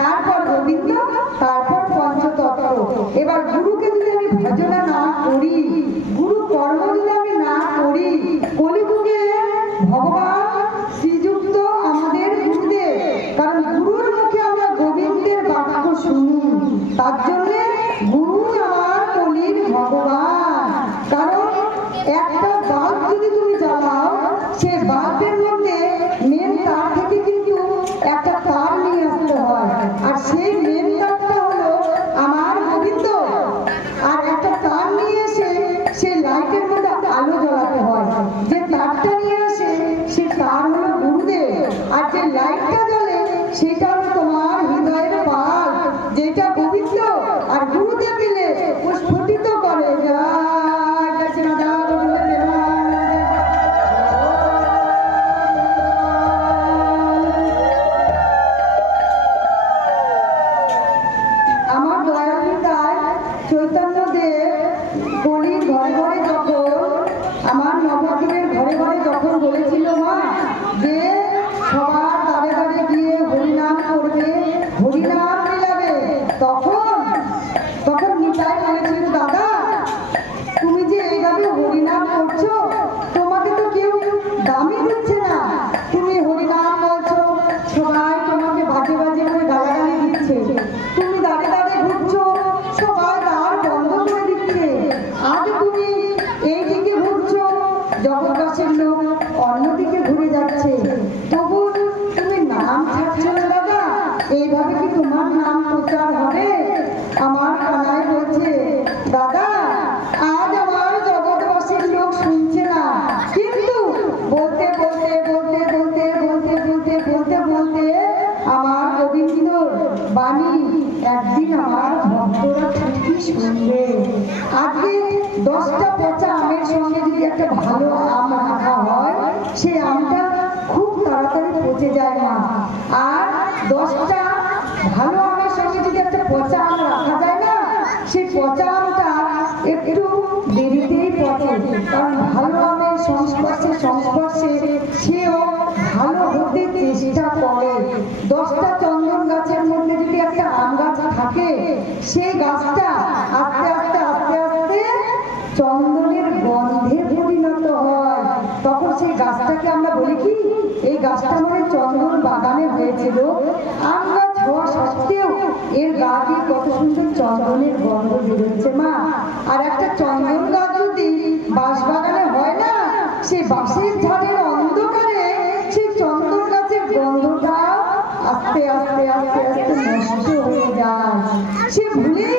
তারপর গোবিন্দ, তারপর পঞ্চতত্ত্ব। এবার গুরুকে যদি আমি ভজনা না করি, গুরু কর্ম যদি আমি না করি, কলিযুগে ভগবান শ্রীযুক্ত আমাদের গুরুদেব, কারণ গুরুর মুখে আমরা গোবিন্দের বাক্য শুনি, তার জন্য গুরু আমার কলির ভগবান। কারণ একটা বাল্ব যদি তুমি জ্বালাও, সে বাল্বের মধ্যে মেন তার থেকে কিন্তু একটা তার নিয়ে আসতে হয়, আর সেই মেন তারটা হলো আমার গোবিন্দ, আর একটা তার নিয়ে এসে সেই লাইটের মধ্যে আলো জ্বালাতে হয়। যে তারটা নিয়ে আসে সে তার হলো গুরুদেব, আর যে লাইটটা জ্বলে সেটা হলো তোমার হৃদয়ের বাল্ব, যেটা গোবিন্দ আর গুরুদেব মিলে স্ফুটিত করে। আমার দয়ালু তাই চৈতন্যদেব কলির ঘরে ঘরে যখন, আমার নবদ্বীপের ঘরে ঘরে যখন বলেছিল মা যে সবার দাঁড়ে দাঁড়ে গিয়ে হরিনাম করবে, হরিনাম মিলাবে, তখন নিতাই বলেছিল দাদা তুমি যে এইভাবে হরিনাম করছো, তোমাকে তো কেউ দামই দিচ্ছে না, তুমি হরিনাম বলছো, সবাই তোমাকে বাজে বাজে করে গালাগালি দিচ্ছে, তুমি দাঁড়ে দাঁড়ে ঘুরছো, সবাই দ্বার বন্ধ করে দিচ্ছে, আজ তুমি এইদিকে ঘুরছো, জগৎবাসীর লোক অন্যদিকে ঘুরে যাচ্ছে, তবু তুমি নাম ছাড়ছো না দাদা, এইভাবে কি তোমার নাম প্রচার হবে? আমার কানাই বলছে দাদা আজ আমার জগৎবাসীর লোক শুনছে না, কিন্তু বলতে বলতে বলতে বলতে বলতে বলতে বলতে বলতে আমার গোবিন্দর বাণী একদিন আমার ভক্তরা ঠিকই শুনবে। আজকে 10টা পচা আমের সঙ্গে যদি একটা ভালো আম রাখা হয়, সেই আমটা খুব তাড়াতাড়ি পচে যায় না, আর 10টা ভালো আমের সঙ্গে যদি একটা পচা আম রাখা যায় না, সেই পচা আমটা একটু দেরিতেই পচে, কারণ ভালো আমের সংস্পর্শে সেও ভালো হতে চেষ্টা করে। 10টা চন্দন গাছের মধ্যে যদি একটা আম গাছ থাকে, সেই গাছটা আস্তে আস্তে আস্তে আস্তে চন্দনের গন্ধে পরিণত হয়, তখন সেই গাছটাকে আমরা বলি কি এই গাছটা মানে চন্দন বাগানে হয়েছিল। আম গাছ হওয়া সত্ত্বেও এর গা দিয়ে কত সুন্দর চন্দনের গন্ধ বেরোচ্ছে মা। আর একটা চন্দন গাছ যদি বাঁশ বাগানে হয় না, সেই বাঁশের ঝাড়ের অন্ধকারে সেই চন্দন গাছের গন্ধটা আস্তে আস্তে আস্তে আস্তে নষ্ট হয়ে যায়, সে ভুলেই